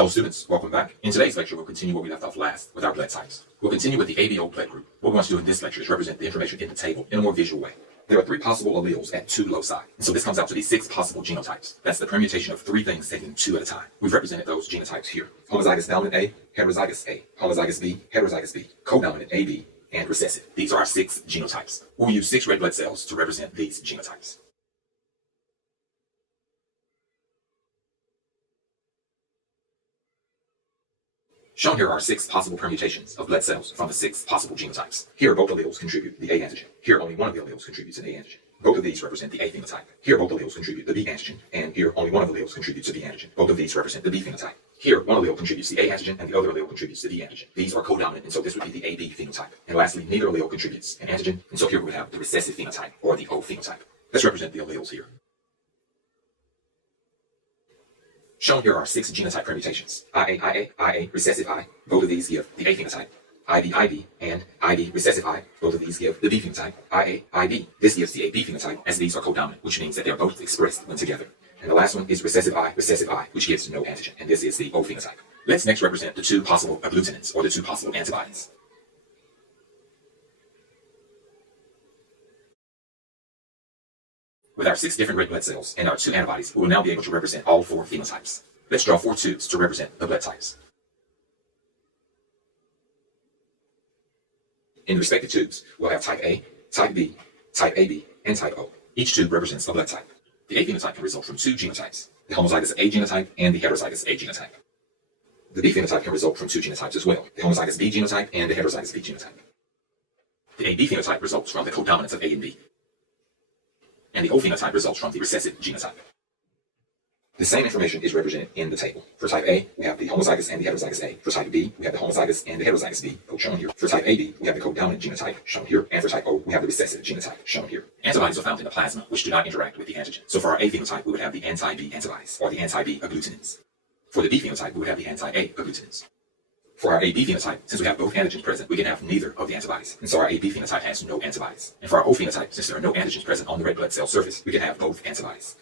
Fellow students, welcome back. In today's lecture, we'll continue where we left off last with our blood types. We'll continue with the ABO blood group. What we want to do in this lecture is represent the information in the table in a more visual way. There are 3 possible alleles at 2 loci, and so this comes out to be 6 possible genotypes. That's the permutation of 3 things taken 2 at a time. We've represented those genotypes here. Homozygous dominant A, heterozygous A, homozygous B, heterozygous B, codominant AB, and recessive. These are our 6 genotypes. We'll use 6 red blood cells to represent these genotypes. Shown here are 6 possible permutations of blood cells from the 6 possible genotypes. Here, both alleles contribute the A antigen. Here, only one of the alleles contributes an A antigen. Both of these represent the A phenotype. Here, both alleles contribute the B antigen, and here, only one of the alleles contributes the B antigen. Both of these represent the B phenotype. Here, one allele contributes the A antigen, and the other allele contributes the B antigen. These are codominant, and so this would be the AB phenotype. And lastly, neither allele contributes an antigen, and so here we would have the recessive phenotype, or the O phenotype. Let's represent the alleles here. Shown here are 6 genotype permutations. IA, recessive I. Both of these give the A phenotype. IB, and IB, recessive I. Both of these give the B phenotype. IB. This gives the AB phenotype, as these are codominant, which means that they are both expressed when together. And the last one is recessive I, which gives no antigen, and this is the O phenotype. Let's next represent the 2 possible agglutinins, or the 2 possible antibodies. With our 6 different red blood cells and our 2 antibodies, we will now be able to represent all 4 phenotypes. Let's draw 4 tubes to represent the blood types. In the respective tubes, we'll have type A, type B, type AB, and type O. Each tube represents a blood type. The A phenotype can result from 2 genotypes, the homozygous A genotype and the heterozygous A genotype. The B phenotype can result from 2 genotypes as well, the homozygous B genotype and the heterozygous B genotype. The AB phenotype results from the codominance of A and B, and the O phenotype results from the recessive genotype. The same information is represented in the table. For type A, we have the homozygous and the heterozygous A. For type B, we have the homozygous and the heterozygous B, both shown here. For type AB, we have the codominant genotype, shown here. And for type O, we have the recessive genotype, shown here. Antibodies are found in the plasma, which do not interact with the antigen. So for our A phenotype, we would have the anti-B antibodies, or the anti-B agglutinins. For the B phenotype, we would have the anti-A agglutinins. For our AB phenotype, since we have both antigens present, we can have neither of the antibodies. And so our AB phenotype has no antibodies. And for our O phenotype, since there are no antigens present on the red blood cell surface, we can have both antibodies.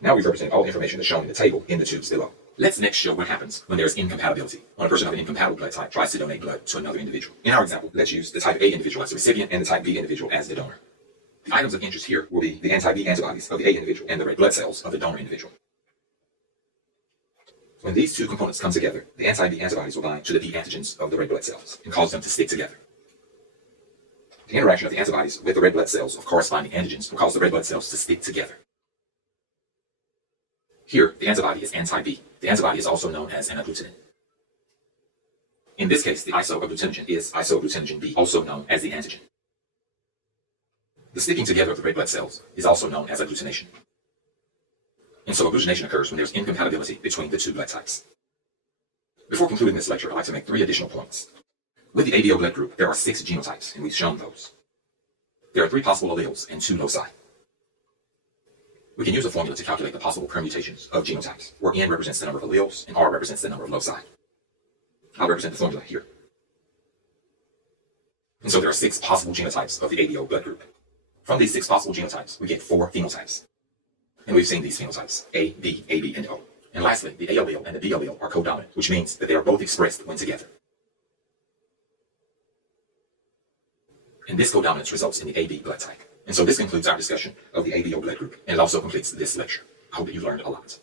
Now we've represented all information that's shown in the table in the tubes below. Let's next show what happens when there is incompatibility. When a person of an incompatible blood type tries to donate blood to another individual. In our example, let's use the type A individual as the recipient and the type B individual as the donor. The items of interest here will be the anti-B antibodies of the A individual and the red blood cells of the donor individual. When these 2 components come together, the anti-B antibodies will bind to the B antigens of the red blood cells and cause them to stick together. The interaction of the antibodies with the red blood cells of corresponding antigens will cause the red blood cells to stick together. Here, the antibody is anti-B. The antibody is also known as an agglutinin. In this case, the isoagglutinogen is isoagglutinogen B, also known as the antigen. The sticking together of the red blood cells is also known as agglutination. And so agglutination occurs when there's incompatibility between the 2 blood types. Before concluding this lecture, I'd like to make 3 additional points. With the ABO blood group, there are 6 genotypes, and we've shown those. There are 3 possible alleles and 2 loci. We can use a formula to calculate the possible permutations of genotypes, where N represents the number of alleles and R represents the number of loci. I'll represent the formula here. And so there are 6 possible genotypes of the ABO blood group. From these 6 possible genotypes, we get 4 phenotypes. And we've seen these phenotypes, A, B, AB, and O. And lastly, the A allele and the B allele are codominant, which means that they are both expressed when together. And this codominance results in the AB blood type. And so this concludes our discussion of the ABO blood group, and it also completes this lecture. I hope that you learned a lot.